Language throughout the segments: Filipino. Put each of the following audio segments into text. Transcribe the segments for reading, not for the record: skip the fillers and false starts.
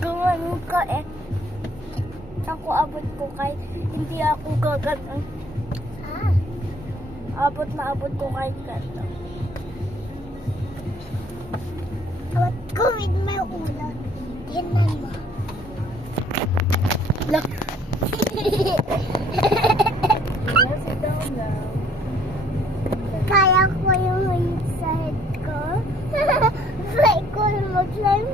Gumanon ka eh. Ako abot ko kahit hindi ako gaganon. Abot na abot ko kahit ganito. Abot ko with my ulo. Tingnan mo. Look. Kaya ko yung sa head ko. Try ko mag-climb.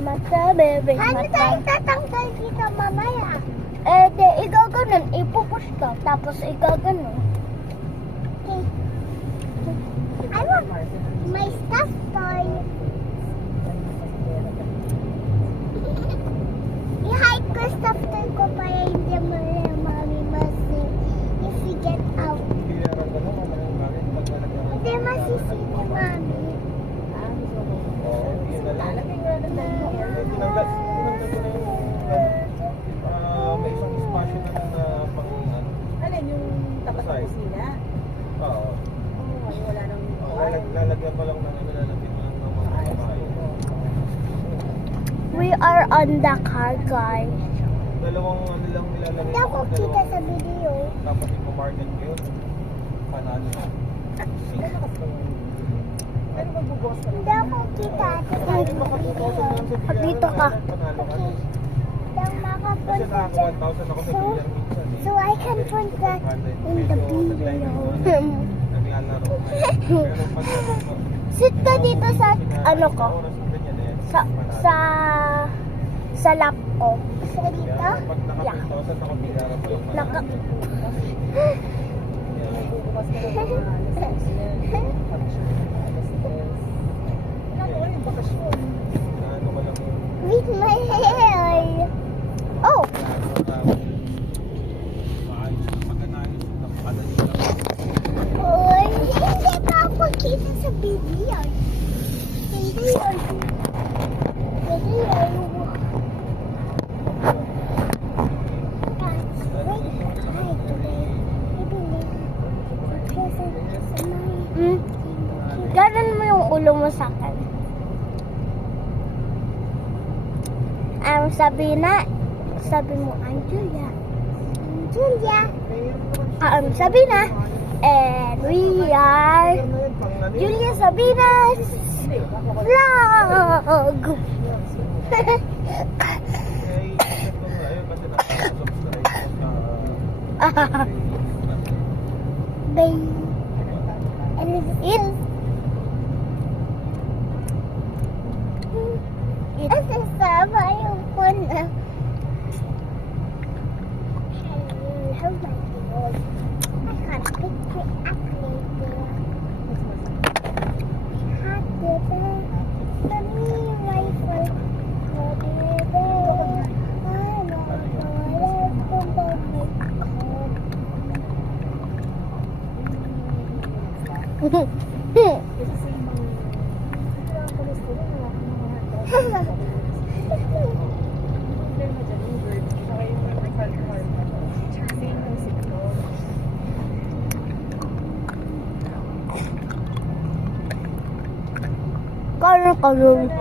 Mata, bebe. Ano tayo tatanggal dito mamaya? Di, igaganon. Ipupush ka. Tapos igaganon. Okay. I want my stuff toy. I-hide ko stuff toy ko para hindi mo rin mami masi. If we get out. Hindi masisi ni mami. May isang espasyo na pang Alin yung tapat ng kusina? Oo. Wala nang Lalagyan pa lang ng lalagyan ng mga kamay. We are on the car, guys. Dalawang ano lang nilalagay. Hindi ako kita sa video. Tapos ipamarket ko yun. Panalo na. Pero magbubukas ka Hindi ako kita sa video. Dito ka. Okay. Lang Kasi makapunta nakakuha dyan. 1,000 ako sa dealer minsan eh. So I can put that in the video. Naglalaro. Pero pag Sit ka dito sa ano ko. Sa lap ko. Sa dito? Pag naka Yeah. 2,000 ako bigara pa yung Naka... magbubukas ka ng mga alas 6 yan. Alas 3. Ginagawa yung bakasyon. ano ko lang yung With my hair. Oh! maayos na pag-analysis ng kadali lang. Uy, hindi pa ako kita sa video. Hindi yun. Hindi yun. Ganon mo yung ulo mo sa akin. Sabi mo, Julia. Julia. Sabina. And we are Julia Sabina's vlog. Babe. And it's it. Ito sama yung puna. Hello, my dear. I can't picture later. Happy birthday, my friend. Happy birthday. I'm not Karo. Hindi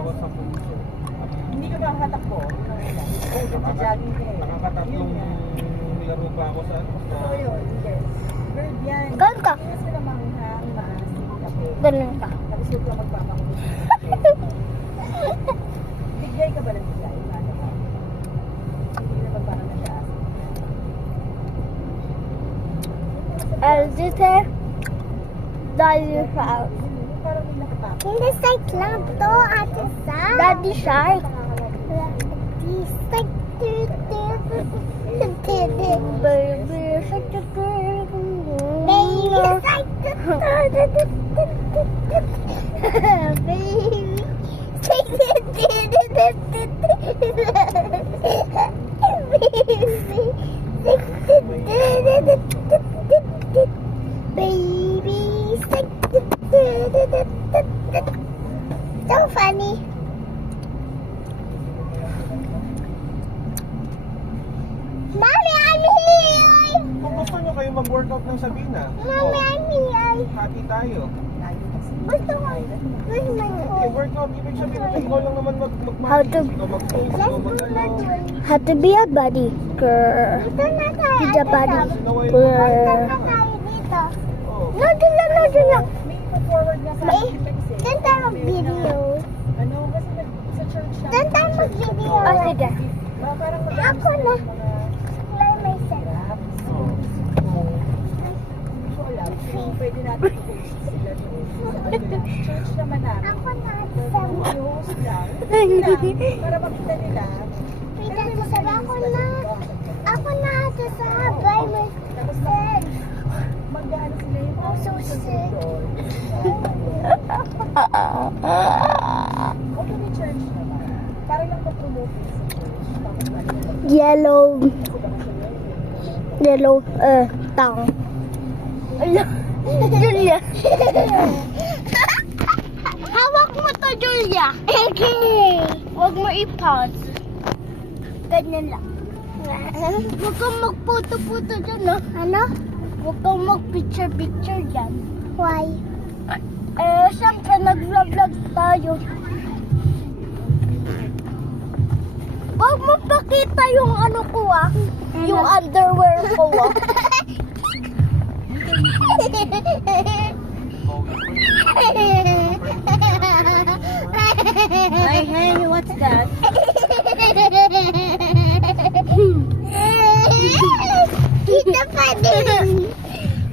ka ba nakatakbo? Jogging ka eh. Nakakatatlong laro pa ako sa ano. So yun, yes. Bird yan. Ganun ka. Yes ka namang maasin kape. Ganun ka. Tapos huwag ka magpapakulit. Bigay ka ba ng bigay? Ano ka? Hindi naman parang nag-aas. Dito. Daddy Shark. Parang may nakapapit. Hindi shark lang to, Ate Sa. Daddy Shark. Daddy Shark. Baby Shark. Baby Shark. Baby Shark. So funny. Mommy, I'm here! Kung gusto nyo kayo mag-workout ng Sabina, Mami, ay. Hati tayo. Gusto ko. Gusto man Eh, workout, ibig sabihin, ikaw lang naman How to- ikaw mag-pose, ikaw mag-ano. How to be a buddy girl. Ito na tayo. Be the buddy Sinaway Ito girl. na tayo dito. Oh. No, dun lang, no, dun lang. May forward nga sa May, akin kasi. saan tayo mag-video? Ano, kasi sa church na. Saan tayo mag-video? Oh, sige. Parang Ako na. Play myself. So, alam, kung pwede natin i-post sila doon. Church naman namin. Ako na. I-host lang. Para makita nila. Pita ko sabi ako na. Ako na ito sa habay myself. Mag-ano sila yung So sick. doon. Okay, may church naman. Para lang ma-promote sa church. Tapos ano, Yellow. Yellow, tang. Ala, Julia. Hawak mo to, Julia. Okay. Huwag mo i-pause. Ganyan lang. Huwag kang magputo-puto dyan, no? Ano? Huwag kang mag-picture-picture dyan. Why? Siyempre, nag-vlog tayo. Huwag mo pakita yung ano ko, yung underwear ko, hey, what's that? Kita pa din.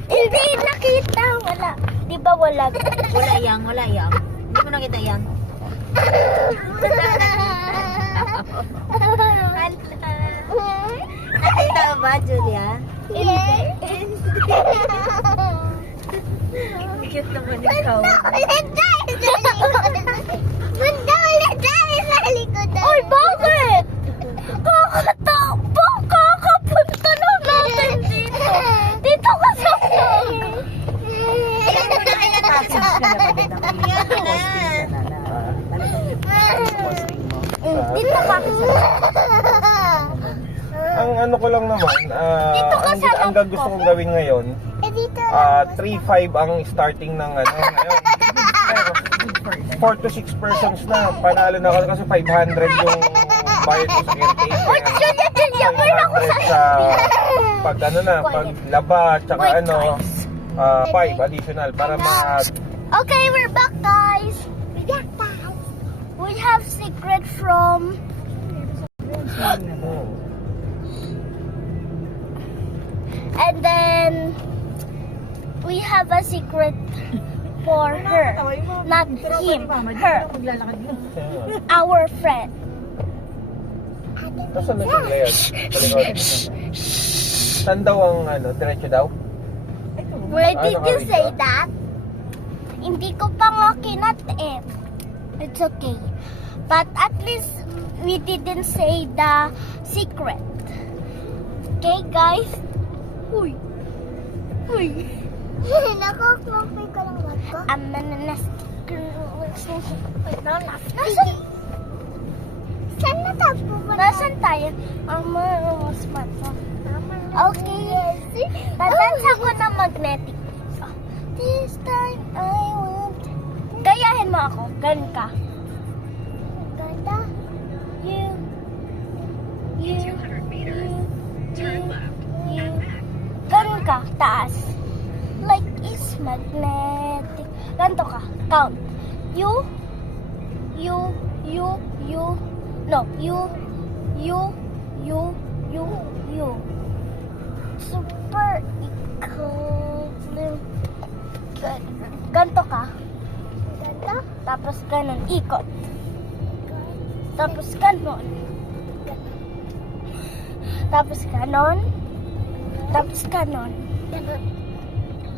Hindi nakita, wala. Di ba wala? Wala yang. Hindi mo nakita yang. Nakita mo ba, Julia? Yes. Cute naman ikaw. Ulit tayo sa likod. Bunda ulit tayo sa likod. Oy, bakit? Kakatakbo, kakapunta lang natin dito. Dito ka sa Dito ka. Ang ano ko lang naman, Dito ka sa ang gusto kong gawin ngayon, Eh, dito 3-5 ang starting ng ano ngayon. Pero 4 to 6 persons na, panalo na ako kasi 500 yung bayad ko sa Oy, caretaker. Julia, wala ko 500 sa pag ano na, pag laba, tsaka Wait, ano, guys. 5 additional para mag Okay, we're back, guys. We have secret from... And then... We have a secret for her. Not him, her. Our friend. Nasaan na siya layer? Saan daw ang ano, diretso daw? Where Ano did ka you rito? say that? Hindi ko pa nga kinat eh. It's okay. But at least we didn't say the secret. Okay, guys? Uy. Uy. Nakakopay ko lang wag ko. Nasaan? Saan na tayo pupunta? Nasaan tayo? Okay. Tatansa ko ng magnetic. This time I want. Gayahin mo ako. Ganun ka. Ganda. You. Ganun ka. Taas. Like is magnetic. Ganto ka. Count. You. No. You. Super ikaw. Ganto ka. Ganda. Tapos ganun. Ikot. Tapos ganun. Tapos ganun. Tapos ganun.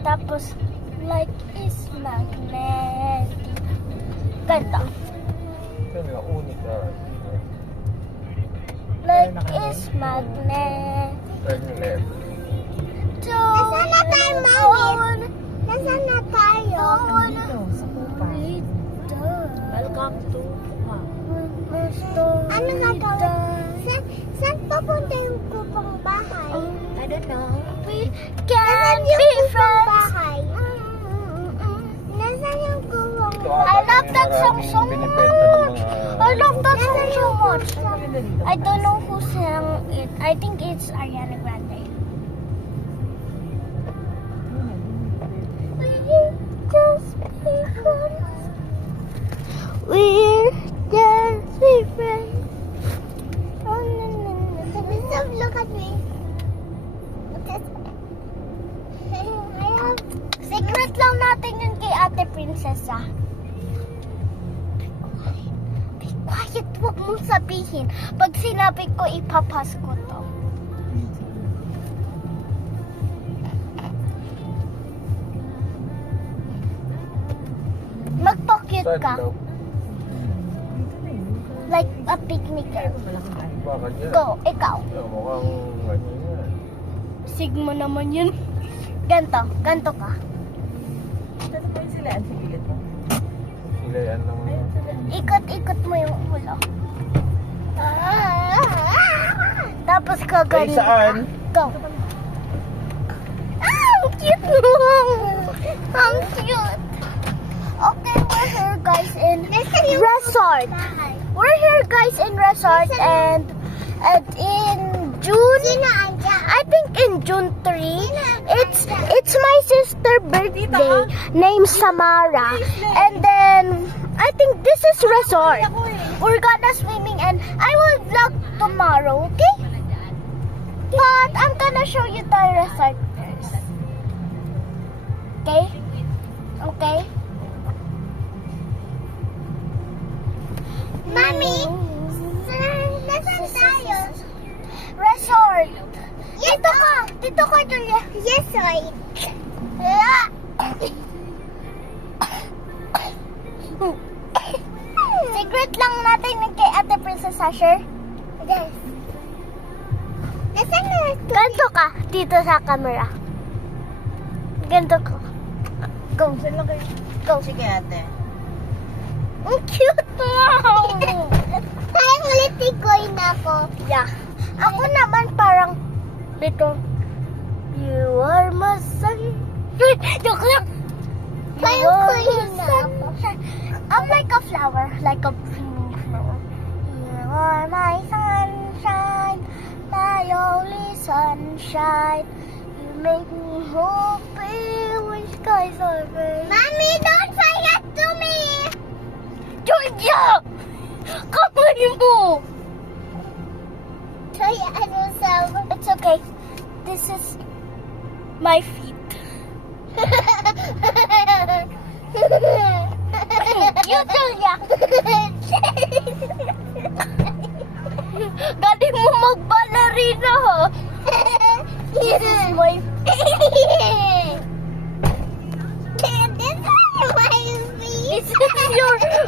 Tapos like is magnetic. Ganto. Ito nila, unik na. Like is magnetic. Turn left. Nasaan na tayo, Mami? Nasaan na tayo? Welcome to Ano gagawin? Saan papunta yung kupang bahay? I don't know. We can be friends. that song maraming so binibenta ng much. mga- I love that song so much. Maganda dito. I don't know who sang it. I think it's Ariana Grande. We're just friends. We're just friends. Oh, no, no, no. Stop, look at me. I have... Secret lang natin yun kay Ate Princessa. Be quiet, huwag mong sabihin. Pag sinabi ko, ipapas ko to. Magpa-cute Saan ka. daw? Like a picnicker. Malaking bahay. Bakit yan? Go, ikaw. Mukhang ano yan. Sigma naman yun. Ganto ka. Saan po yung sila? Ang sipilit mo? Sila yan lang. Ayun sila. Ikot-ikot mo yung ulo. Tapos ka Eh, ganun saan? ka. Go. Ah, ang cute mo. Ang cute. Okay, we're here guys in resort. We're here guys in resort and in June. I think in June 3. It's my sister's birthday named Samara. And then I think this is resort. We're gonna swimming and I will vlog tomorrow, okay? But I'm gonna show you the resort first. Okay? Okay? Mami, nasaan tayo? Resort. Dito ka, Julia. Yes, right. Secret lang natin yung kay Ate Princess Asher. Yes. Nasaan na? Ganto ka, dito sa camera. Ganto ka. Go. Saan lang kayo? Go. Sige ate. Ang cute mo. Parang litikoy na ako. Yeah. Ako naman parang dito. You are my sun. Joke lang. Parang You are kuya my na ako. sunshine. I'm like a flower, like a pink flower. You are my sunshine, my only sunshine. You make me happy when skies are gray. Mommy, don't forget to me. Georgia! Kamay mo! Toy, ano sa... It's okay. This is my feet. You, Julia! Galing mo magbalarina, ha? This is my This is my feet. This is your face!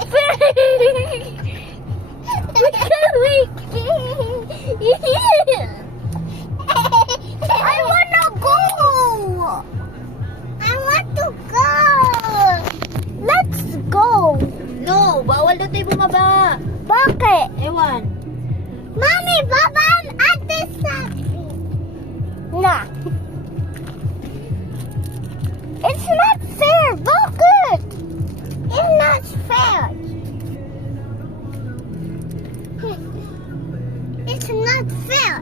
I wanna go! I want to go. Let's go! No! Bawal na tayo bumaba! Bakit? Ewan! Mommy, Baba, ate sabi. Na. It's not fair! Bakit? It's not fair. It's not fair.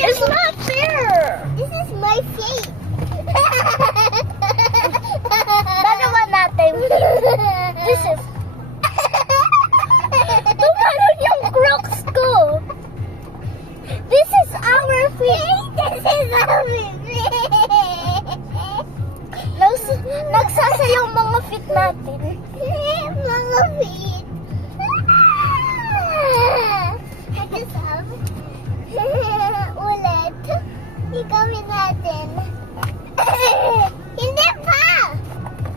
It's not fair! This is my feet. Dalawa natin. This is... Tumalon yung crocs ko! This is our feet! This is our feet. Nagsasayaw mga feet natin. Mga feet. Nagkasam. Ulit. Igawin natin. Hindi pa!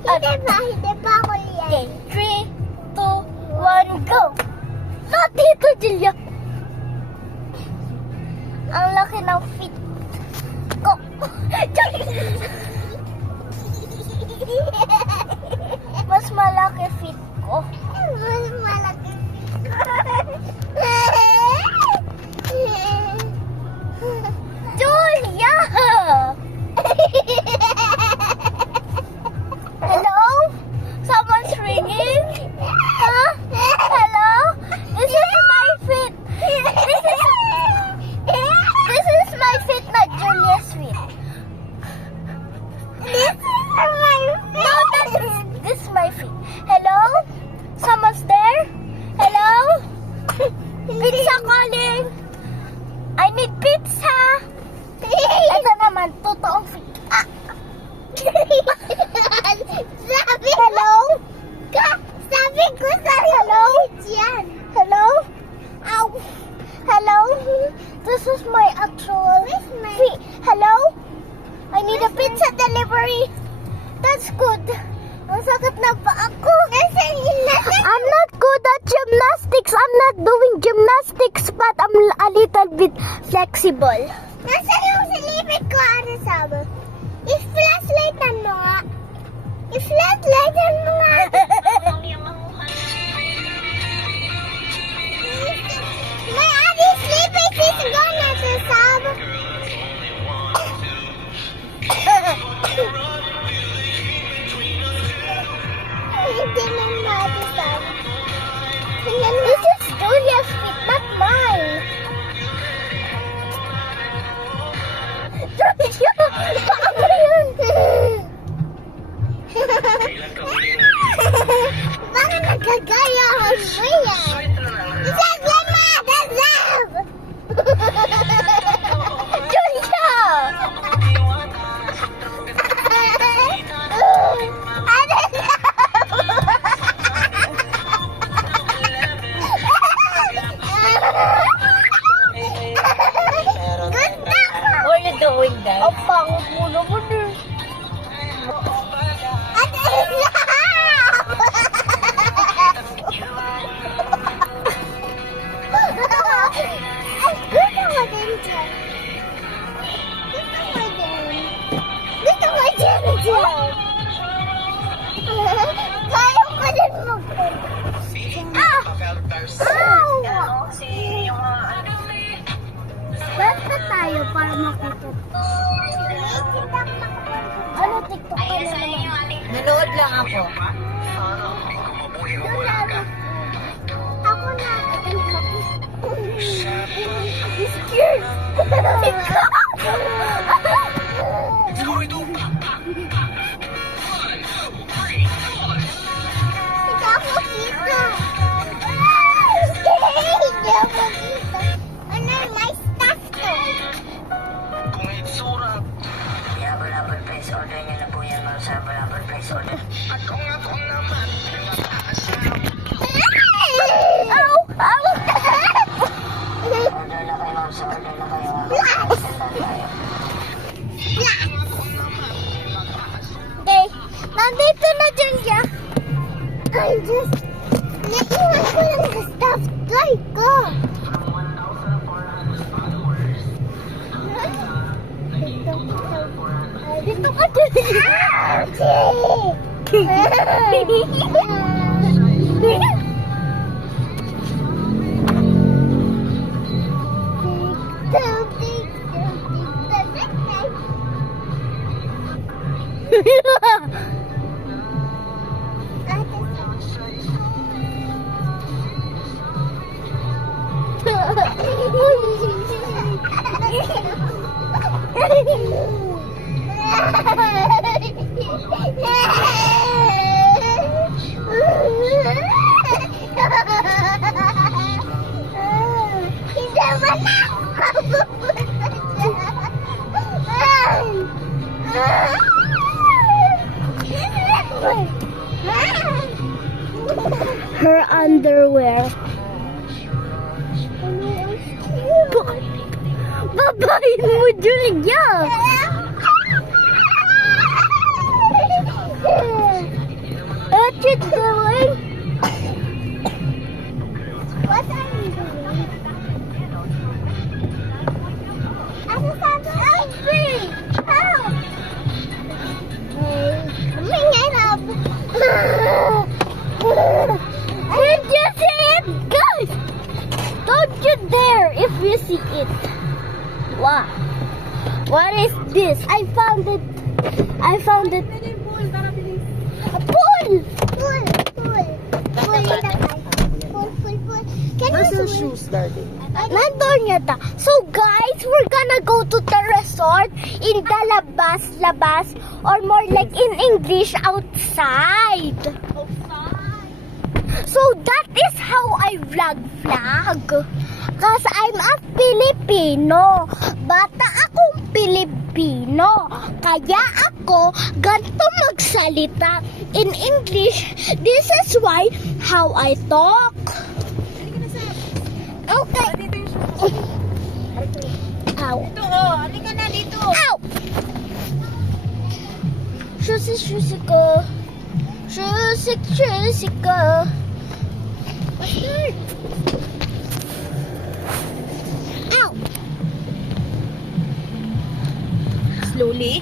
Hindi pa ako Okay, liyan. 3, 2, 1, go! No, dito, Julia! Ang laki ng feet ko. Mas malaki feet ko. Mas malaki. Julia! flexible. Nasaan yung silipit ko, Ate Sam? I-flashlightan mo nga. I-flashlightan mo nga. My Ate sleeping is gone, Ate Sam. Hindi mo, Ate Sam. This is Julia's feet, not mine. Julia, paano yun? Baka nagkagayahan mo yan. Isagyan mo, Ate Sam. Julia! Ate Sam. What are you doing, guys? Ang pangit mo naman eh. Ate Sam. Gusto ko din dyan. Gusto ko dyan dyan. Kaya ko din magpunta. Basta tayo para makita. Ano TikTok ka na naman? Nanood lang ako. Ako na. Scared. Hindi ako kita. Hindi ako kita. Ano, may stuff to. Yeah, Balabal Place order niyo na po yan, ma'am, sa Balabal Place order. Ow! Ow! Order na kayo, ma'am, sa order na kayo, ma'am. Sandal tayo. Okay, nandito na dyan siya. I just... Naiwan ko lang sa stuff toy ko. Dito ka dyan. Her underwear. Babayin mo, Julia. What you doing? What are you doing? Ano sabi? Help me! Help! Humingarap! Did you see it, guys? Don't you dare if you see it. Wow. What is this? I found it. I found it. A pool! Pull! Pull! Pull it up. Pull, pull, pull. Can Where's you your swim? shoes, darling? Nandun yata. So guys, we're gonna go to the resort in the labas, or more like in English, outside. So that is how I vlog. Cause I'm a Filipino. Bata akong Pilipino. Kaya ako ganito magsalita in English. This is why how I talk. Okay. Ow. Ito, oh. Halika na dito. Ow! Susi ko. Susi ko. Ow! slowly.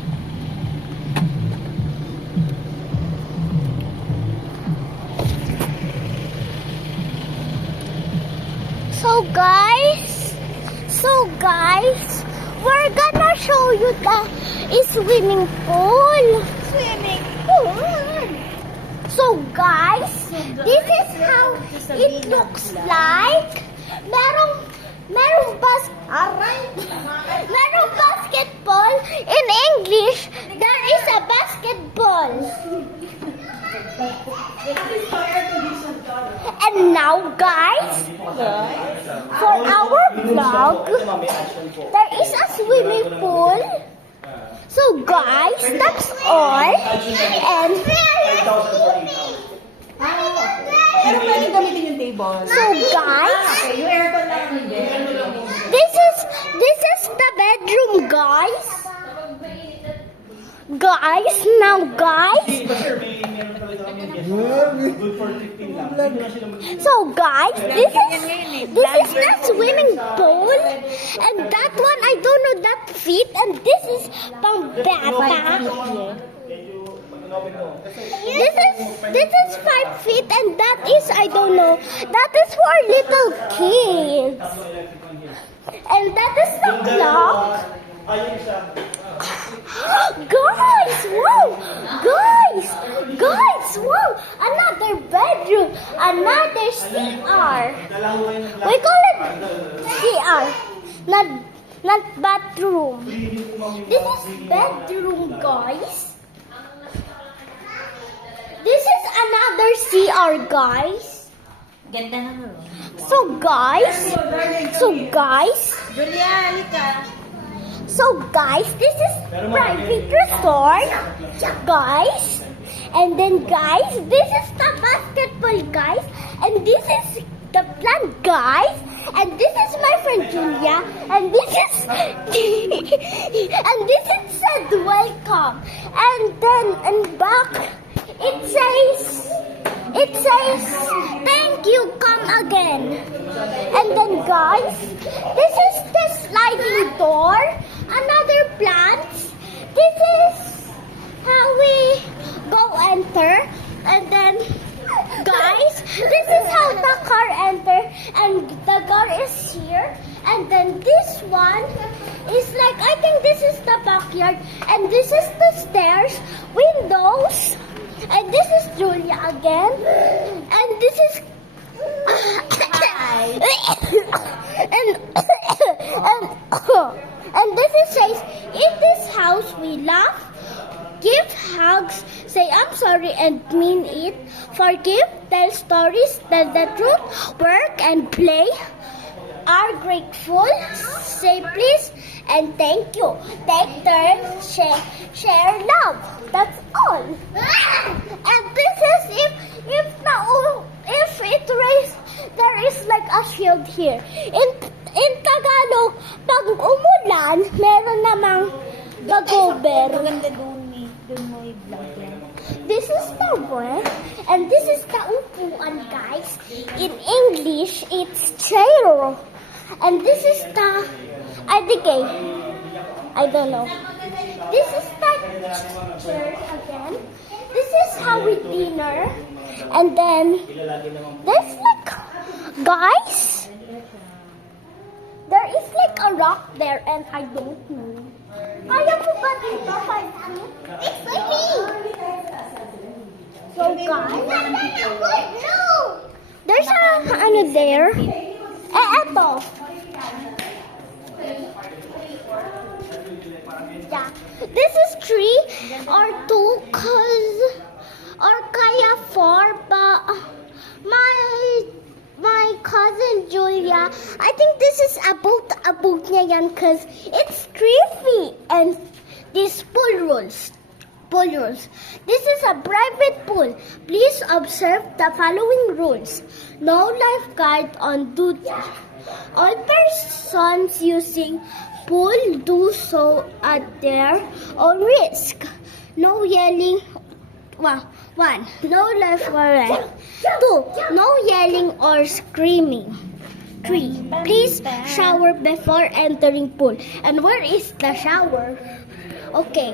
So guys, we're gonna show you the swimming pool. Swimming pool. So guys, this is how it looks like. Merong basketball. In English, there is a basketball. And now guys, for our vlog, there is a swimming pool. So guys, that's all. And Pero pwede gamitin yung table. so guys, Okay, yung aircon lang hindi. this is the bedroom, guys. Now guys. So guys, this is the swimming pool, and that one I don't know that feet, and this is pang bata. This is 5 feet, and that is I don't know. That is for little kids, and that is the clock. Guys, wow! Another bedroom, another CR. We call it CR, not bathroom. This is bedroom, guys. This is another CR, guys. Ganda na mo. So guys, Julia, halika. this is private resort, guys. And then guys, this is the basketball, guys. And this is the plant, guys. And this is my friend Julia. And this is said welcome. And then and back it says thank you, come again. And then guys, this is the sliding door, another plants. This is how we go enter. And then guys, this is how the car enter, and the car is here. And then this one is like, I think this is the backyard, and this is the stairs, windows. And this is Julia again. And this is and this is says, in this house we laugh, give hugs, say I'm sorry and mean it, forgive, tell stories, tell the truth, work and play, are grateful, say please and thank you, take turns, share love. That's all. And this is if it rains, there is like a shield here. In Tagalog, pag umulan, meron namang bagober. Maganda doon mo i-vlog yan. This is the one, and this is the upuan, guys. In English, it's chair. And this is the, I don't know. This is the chair again. This is how we dinner. And then, there's like, guys, there is like a rock there, and I don't know. Kaya po ba dito? It's like so guys, there's a ano there. Eto. Yeah. This is 3 or 2 or kaya 4, but my cousin Julia, I think this is about niya yan, cause it's 3 feet, and these pool rules. This is a private pool. Please observe the following rules. No lifeguard on duty. All persons using pool do so at their own risk. No yelling. 1. No lifeguard. 2. No yelling or screaming. 3. Please shower before entering pool. And where is the shower? Okay.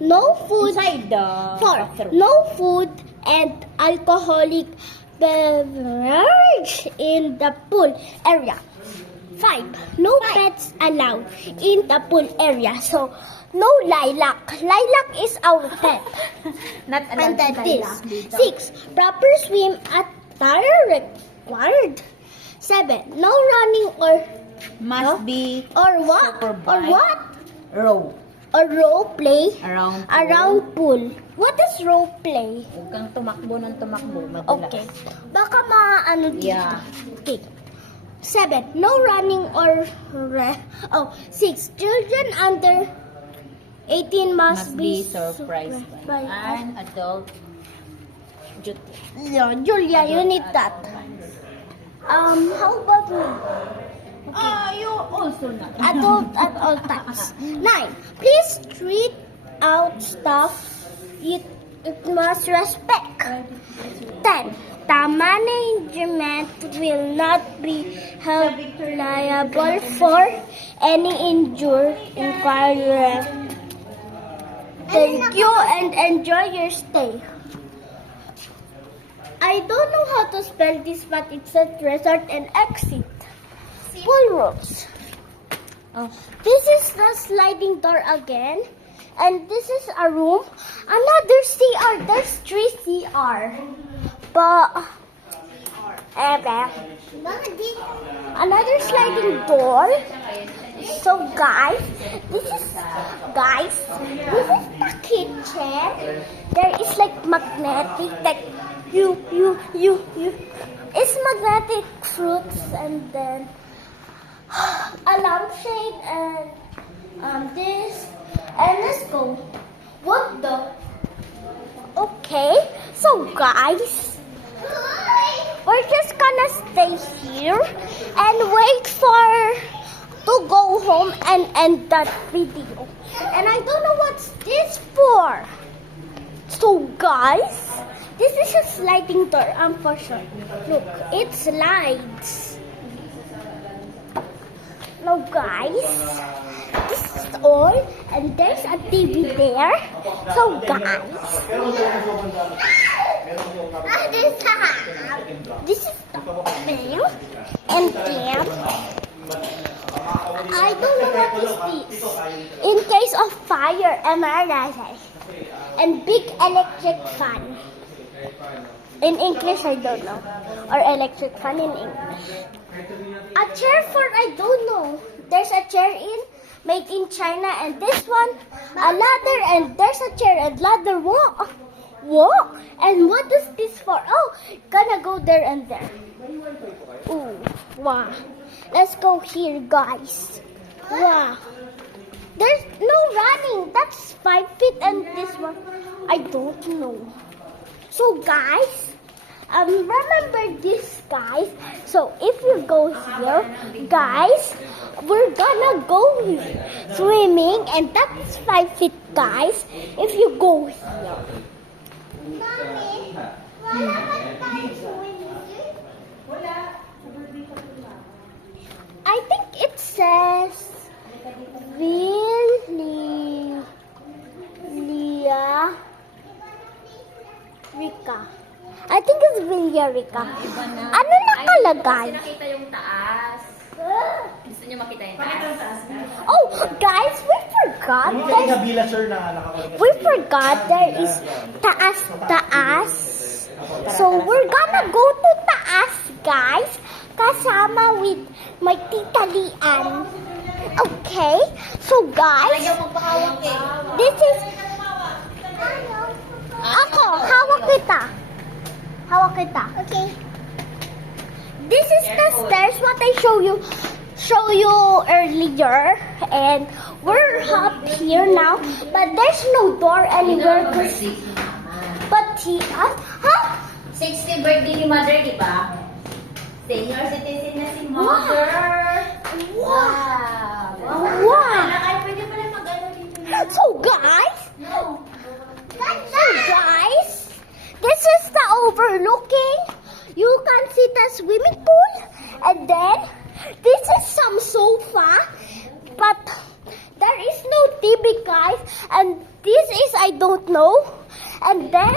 No food. Inside the 4. bathroom. No food and alcoholic beverage in the pool area. 5. No pets allowed in the pool area. So, no lilac. Lilac is our pet. Not And allowed then to this. lilac dito. 6. Proper swim attire required. 7. No running or Must be what? Or supervised. what? row. Or role play Around pool. What is role play? Huwag kang tumakbo ng tumakbo. Madulas. Okay. Baka maano dito. Yeah. Okay. 7. No running or 6. Children under 18 must, Must be surprised by by an adult duty. Yeah, Julia, you need that. How about me? You also not. Adult at all times. 9. Please treat out staff. It must respect. 10. The management will not be held liable for any injury inquiry. Thank you and enjoy your stay. I don't know how to spell this, but it says resort and exit. Pool rules. Oh. This is the sliding door again. And this is a room. Another CR. There's 3 CR. But another sliding door. So guys, this is the kitchen. There is like magnetic that you it's magnetic fruits and then a lampshade and this and let's go. What the? Okay, so guys, we're just gonna stay here and wait for to go home and end that video. And I don't know what's this for. So guys, this is a sliding door. For sure. Look, it slides. Now guys, this is all, and there's a TV there. So guys, this is the thing, and then I don't know what is this. In case of fire, emergency, and big electric fan. In English, I don't know, or electric fan in English. A chair for I don't know. There's a chair made in China, and this one a ladder, and there's a chair and ladder. What? What? And what is this for? Oh, gonna go there and there. Ooh, wow. Let's go here, guys. Wow. There's no running. That's 5 feet, and this one I don't know. So guys, remember this, guys. So if you go here, guys, we're gonna go swimming, and that's 5 feet, guys. If you go here. Mommy, I think it says Villarica. I think it's Villarica. Ano nakalagay? Nakita yung taas. Gusto niyo makita yung taas? Oh, guys, we forgot. We forgot there is taas. So we're gonna go to taas, guys. Kasama with my Tita Lian. Okay, so guys, this is ako, hawak kita. Okay. This is the stairs what I show you earlier, and we're up here now, but there's no door anywhere. But huh? 60th birthday ni Mother, di ba? Senior citizen na si Mother. Wow. Ay, pwede pala mag-ano dito. So guys, this is the overlooking. You can see the swimming pool, and then this is some sofa, but there is no TV big, guys. And this is, I don't know. And then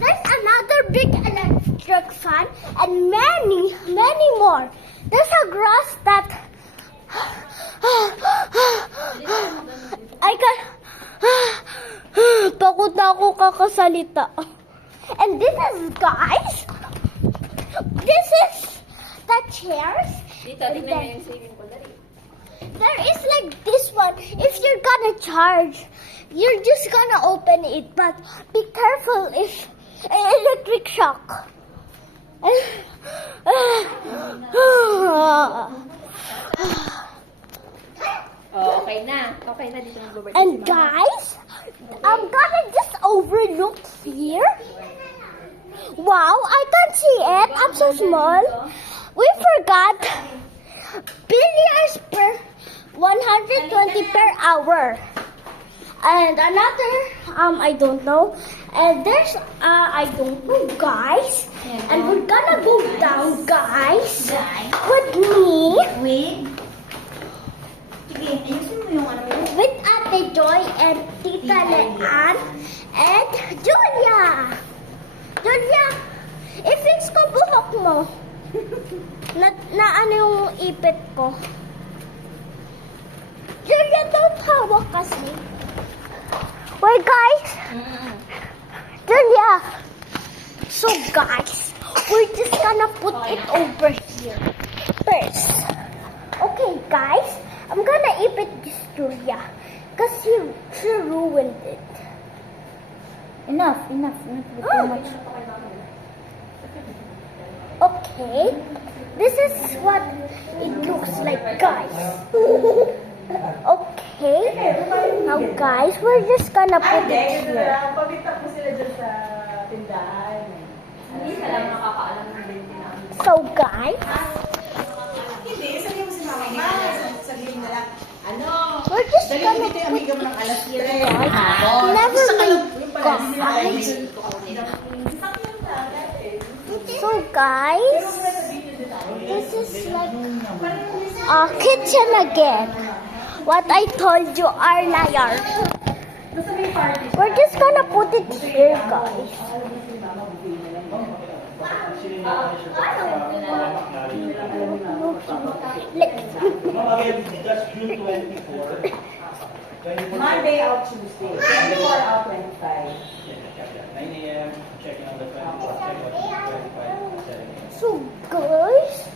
there's another big electric fan and many, many more. There's a grass that I can pagod na ako kakasalita. And this is, guys, this is the chairs. And then, there is like this one. If you're gonna charge, you're just gonna open it, but be careful if electric shock. Oh, okay na. Okay na dito mag-birthday si And Mama. guys, I'm gonna just overlook here. Wow, I can't see it. I'm so small. We forgot billiards per 120 per hour. And another, I don't know. And there's, I don't know, guys. And we're gonna go down, guys. With me. With Ate Joy and Tita Leanne and Julia. Julia, i-fix ko buhok mo. Na ano yung ipit ko. Julia, don't hawak kasi. Wait, guys. Julia. So, guys, we're just gonna put it over here first. Okay, guys. I'm gonna ipit this Julia. Because she ruined it. Enough. Not too much. Okay. This is what it looks like, guys. Okay. Now, guys, we're just gonna put it here. Pabita po sila dyan sa tindahan. Hindi ka lang nakakaalam ng birthday namin. So, guys, Hindi, sabihin mo si Mama. Sabihin na lang, ano? we're just Dali gonna dito yung amiga mo ng alas 3. never mind, guys. So, guys, this is like a kitchen again. What I told you earlier. We're just gonna put it here, guys. Monday out Tuesday. 24 out 25. 9 a.m. checking on the 24, So, guys,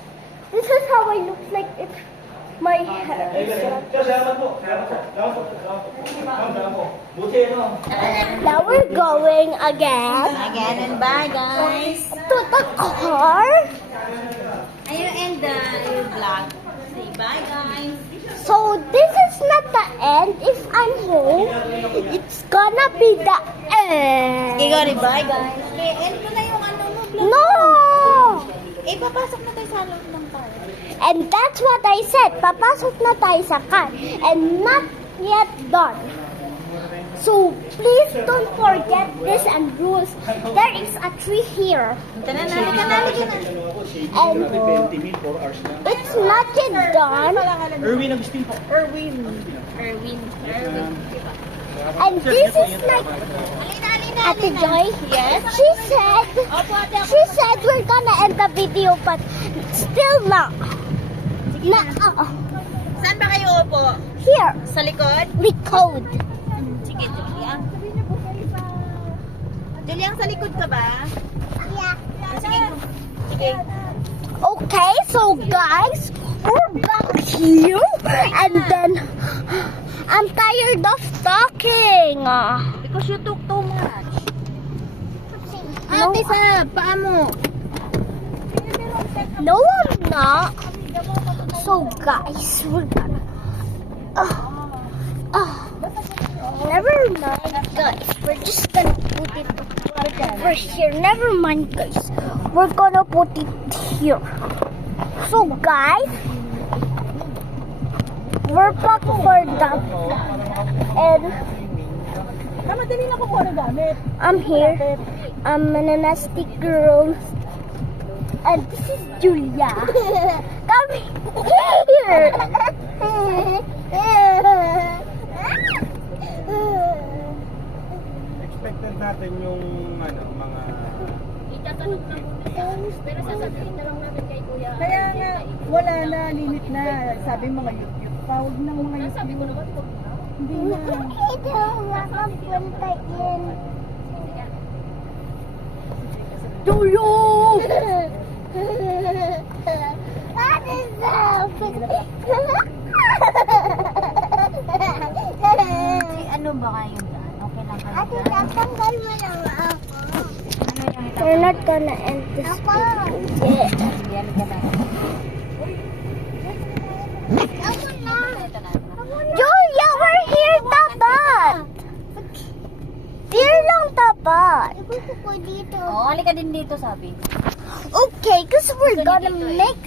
this is how I look like if my hair is Now we're going again And bye, guys. to the car. Are you end your vlog? Say bye, guys. So this is not the end. If I'm home, it's gonna be the end. Bye, guys. Okay, end ko na yung ano mo, vlog. No! Eh, papasok na tayo sa loob ng car. And that's what I said. Papasok na tayo sa car. And not yet done. So please don't forget this and rules. There is a tree here. Halika na. And it's not yet done. Erwin Agustin po. Erwin. And this is like Ate Joy. Yes? She said we're gonna end the video, but still not. Saan ba kayo upo? Here, Sa likod? we code. Sige, Julia. Julia, sa likod ka ba? Yeah. Sige. Okay, so guys, we're back here, and then I'm tired of talking. Because you took too much. No, sa paa mo. no, I'm not. So guys, we're gonna. Never mind, guys. We're just gonna put it over here. Never mind, guys. We're gonna put it here. So, guys, we're back for that. And Madali na kukuha na gamit. I'm here. I'm in a nasty room. And this is Julia. Come here. natin yung ano, mga Itatanong na muna. Pero sasabihin na lang natin kay Kuya. Kaya nga, wala na, limit na. Sabi mga YouTube pa, huwag nang mga YouTube. Sabi ko naman, huwag na. Hindi na. Ito, makapunta yan. Tuyo! What is that? Ano ba kayo dyan? Okay lang kayo Ate, tatanggal mo lang ako. We're not gonna end this Ako. video. Yan ka na. Ako na. Julia, we're here dapat! Here lang dapat. Ibuko ko dito. Oo, halika din dito sabi. Okay, because we're gonna make